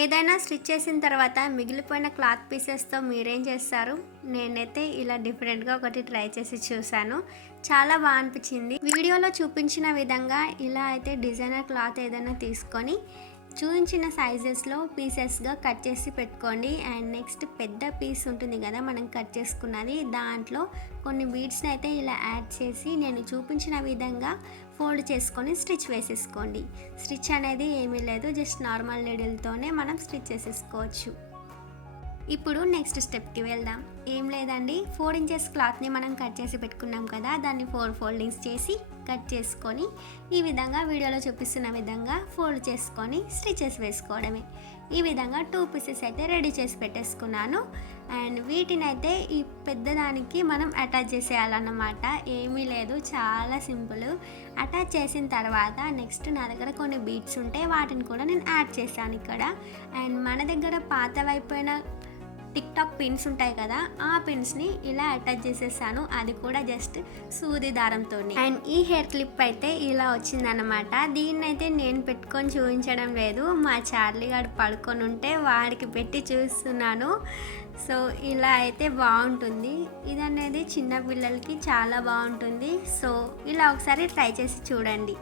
ఏదైనా స్టిచ్ చేసిన తర్వాత మిగిలిపోయిన క్లాత్ పీసెస్తో మీరేం చేస్తారు? నేనైతే ఇలా డిఫరెంట్గా ఒకటి ట్రై చేసి చూశాను. చాలా బాగా అనిపించింది. వీడియోలో చూపించిన విధంగా ఇలా అయితే డిజైనర్ క్లాత్ ఏదైనా తీసుకొని చూపించిన సైజెస్లో పీసెస్గా కట్ చేసి పెట్టుకోండి. అండ్ నెక్స్ట్ పెద్ద పీస్ ఉంటుంది కదా మనం కట్ చేసుకున్నది, దాంట్లో కొన్ని బీడ్స్ని అయితే ఇలా యాడ్ చేసి నేను చూపించిన విధంగా ఫోల్డ్ చేసుకొని స్టిచ్ వేసేసుకోండి. స్టిచ్ అనేది ఏమీ లేదు, జస్ట్ నార్మల్ నీడిల్తోనే మనం స్టిచ్ చేసేసుకోవచ్చు. ఇప్పుడు నెక్స్ట్ స్టెప్కి వెళ్దాం. ఏం లేదండి, 4 ఇంచెస్ క్లాత్ని మనం కట్ చేసి పెట్టుకున్నాం కదా, దాన్ని 4 ఫోల్డింగ్స్ చేసి కట్ చేసుకొని ఈ విధంగా వీడియోలో చూపిస్తున్న విధంగా ఫోల్డ్ చేసుకొని స్టిచెస్ వేసుకోవడమే. ఈ విధంగా 2 పీసెస్ అయితే రెడీ చేసి పెట్టేసుకున్నాను. అండ్ వీటిని అయితే ఈ పెద్దదానికి మనం అటాచ్ చేసేయాలన్నమాట. ఏమీ లేదు, చాలా సింపుల్. అటాచ్ చేసిన తర్వాత నెక్స్ట్ నా దగ్గర కొన్ని బీడ్స్ ఉంటే వాటిని కూడా నేను యాడ్ చేశాను ఇక్కడ. అండ్ మన దగ్గర పాతవైపోయిన టిక్ టాక్ పిన్స్ ఉంటాయి కదా, ఆ పిన్స్ని ఇలా అటాచ్ చేసేసాను, అది కూడా జస్ట్ సూది దారంతో. అండ్ ఈ హెయిర్ క్లిప్ అయితే ఇలా వచ్చిందనమాట. దీన్ని అయితే నేను పెట్టుకొని చూపించడం లేదు, మా చార్లీ గారు పడుకొని ఉంటే వాడికి పెట్టి చూస్తున్నాను. సో ఇలా అయితే బాగుంటుంది. ఇది అనేది చిన్న పిల్లలకి చాలా బాగుంటుంది. సో ఇలా ఒకసారి ట్రై చేసి చూడండి.